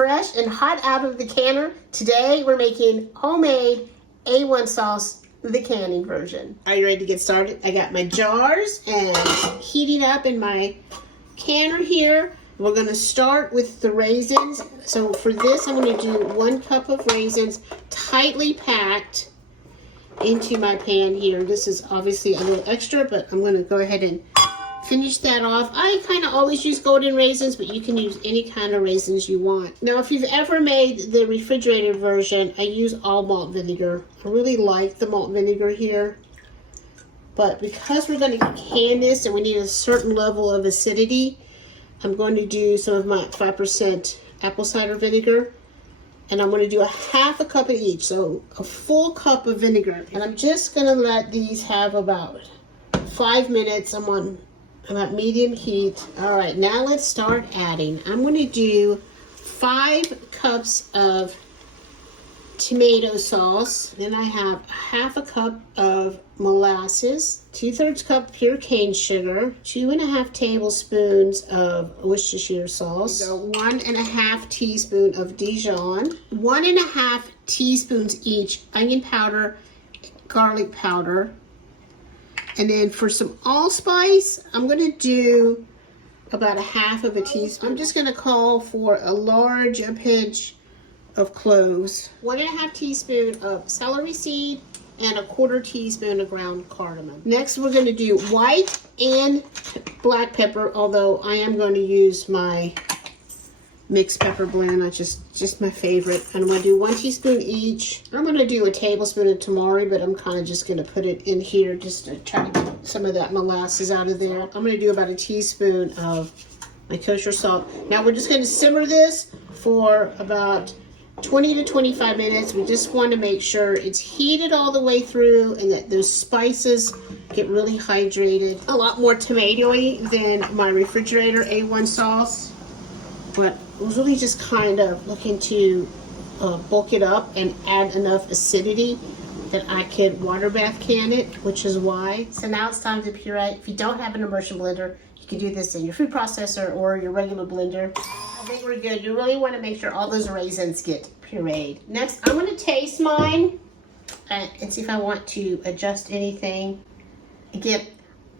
fresh and hot out of the canner. Today we're making homemade A1 sauce, the canning version. Are you ready to get started? I got my jars and heating up in my canner here. We're gonna start with the raisins. So for this, I'm gonna do 1 cup of raisins tightly packed into my pan here. This is obviously a little extra, but I'm gonna go ahead and finish that off. I kind of always use golden raisins, but you can use any kind of raisins you want. Now, if you've ever made the refrigerated version, I use all malt vinegar. I really like the malt vinegar here. But because we're going to can this and we need a certain level of acidity, I'm going to do some of my 5% apple cider vinegar. And I'm going to do a half a cup of each, so a full cup of vinegar. And I'm just going to let these have about 5 minutes. I'm on about medium heat. All right, now let's start adding. I'm going to do 5 cups of tomato sauce. Then I have half a cup of molasses, 2/3 cup pure cane sugar, 2½ tablespoons of Worcestershire sauce, 1½ teaspoon of Dijon, 1½ teaspoons each onion powder, garlic powder. And then for some allspice, I'm going to do about a half of a teaspoon. I'm just going to call for a large pinch of cloves, 1½ teaspoon of celery seed, and a 1/4 teaspoon of ground cardamom. Next, we're going to do white and black pepper, although I am going to use my mixed pepper blend. That's just my favorite. And I'm going to do 1 teaspoon each. I'm going to do a tablespoon of tamari, but I'm kind of just going to put it in here just to try to get some of that molasses out of there. I'm going to do about a teaspoon of my kosher salt. Now we're just going to simmer this for about 20 to 25 minutes. We just want to make sure it's heated all the way through and that those spices get really hydrated. A lot more tomatoey than my refrigerator A1 sauce, but I was really just kind of looking to bulk it up and add enough acidity that I could water bath can it, which is why. So now it's time to puree. If you don't have an immersion blender, you can do this in your food processor or your regular blender. I think we're good. You really want to make sure all those raisins get pureed. Next, I'm going to taste mine and see if I want to adjust anything. Again,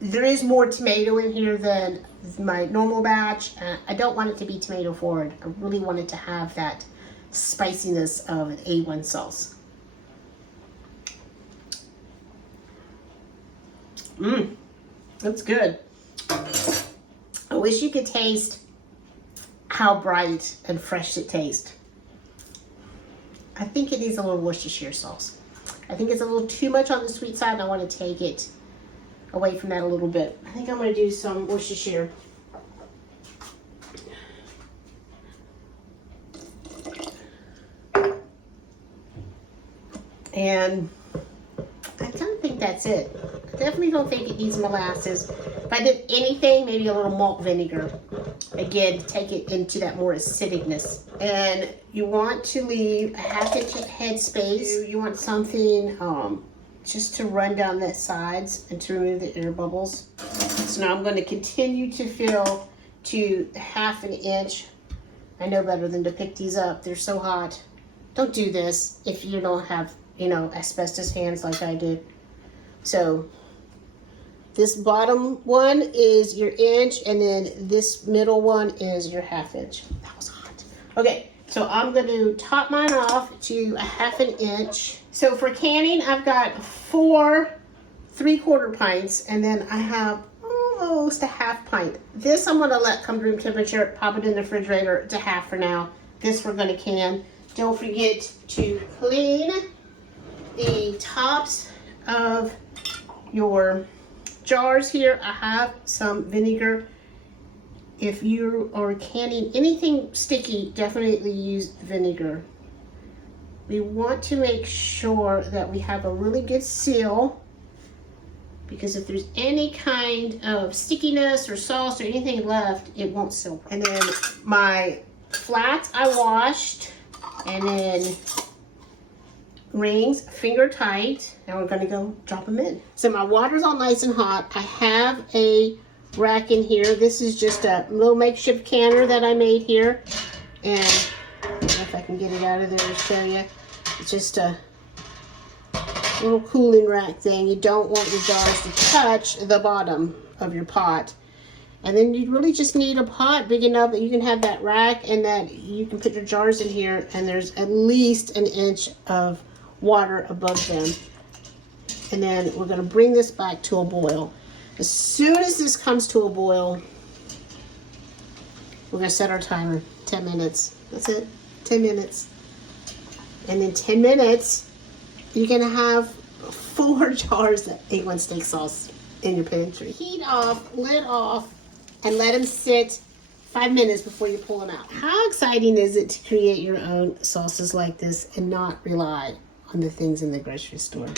there is more tomato in here than my normal batch. I don't want it to be tomato forward. I really want it to have that spiciness of an A1 sauce. That's good. I wish you could taste how bright and fresh it tastes. I think it needs a little Worcestershire sauce. I think it's a little too much on the sweet side, and I want to take it away from that a little bit. I think I'm going to do some Worcestershire. And I don't think that's it. I definitely don't think it needs molasses. If I did anything, maybe a little malt vinegar. Again, take it into that more acidicness. And you want to leave a ½ inch head space. You want something just to run down the sides and to remove the air bubbles. So now I'm going to continue to fill to ½ inch. I know better than to pick these up. They're so hot. Don't do this if you don't have, asbestos hands like I did. So this bottom one is your inch, and then this middle one is your ½ inch. That was hot. Okay, so I'm going to top mine off to a ½ inch. So for canning, I've got 4 3/4 pints, and then I have almost a ½ pint. This I'm going to let come to room temperature, pop it in the refrigerator to half for now. This we're going to can. Don't forget to clean the tops of your jars here. I have some vinegar. If you are canning anything sticky, definitely use vinegar. We want to make sure that we have a really good seal, because if there's any kind of stickiness or sauce or anything left, it won't seal. And then my flats I washed, and then rings finger tight. Now we're going to go drop them in. So my water's all nice and hot. I have a rack in here. This is just a little makeshift canner that I made here, and if I can get it out of there to show you. It's just a little cooling rack thing. You don't want your jars to touch the bottom of your pot. And then you really just need a pot big enough that you can have that rack and that you can put your jars in here, and there's at least an inch of water above them. And then we're going to bring this back to a boil. As soon as this comes to a boil, we're going to set our timer. 10 minutes. That's it. 10 minutes. And in 10 minutes, you're going to have 4 jars of A1 steak sauce in your pantry. Heat off, lid off, and let them sit 5 minutes before you pull them out. How exciting is it to create your own sauces like this and not rely on the things in the grocery store?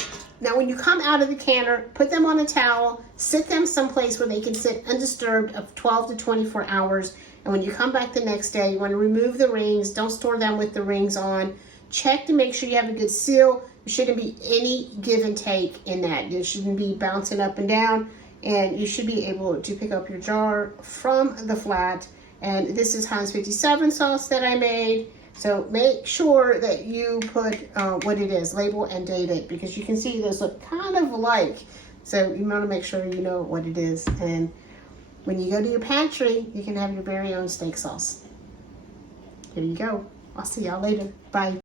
Now, when you come out of the canner, put them on a towel, sit them someplace where they can sit undisturbed of 12 to 24 hours. And when you come back the next day, you want to remove the rings. Don't store them with the rings on. Check to make sure you have a good seal. There shouldn't be any give and take in that. It shouldn't be bouncing up and down. And you should be able to pick up your jar from the flat. And this is Heinz 57 sauce that I made. So make sure that you put what it is, label and date it, because you can see those look kind of alike. So you want to make sure you know what it is. And when you go to your pantry, you can have your very own steak sauce. Here you go. I'll see y'all later. Bye.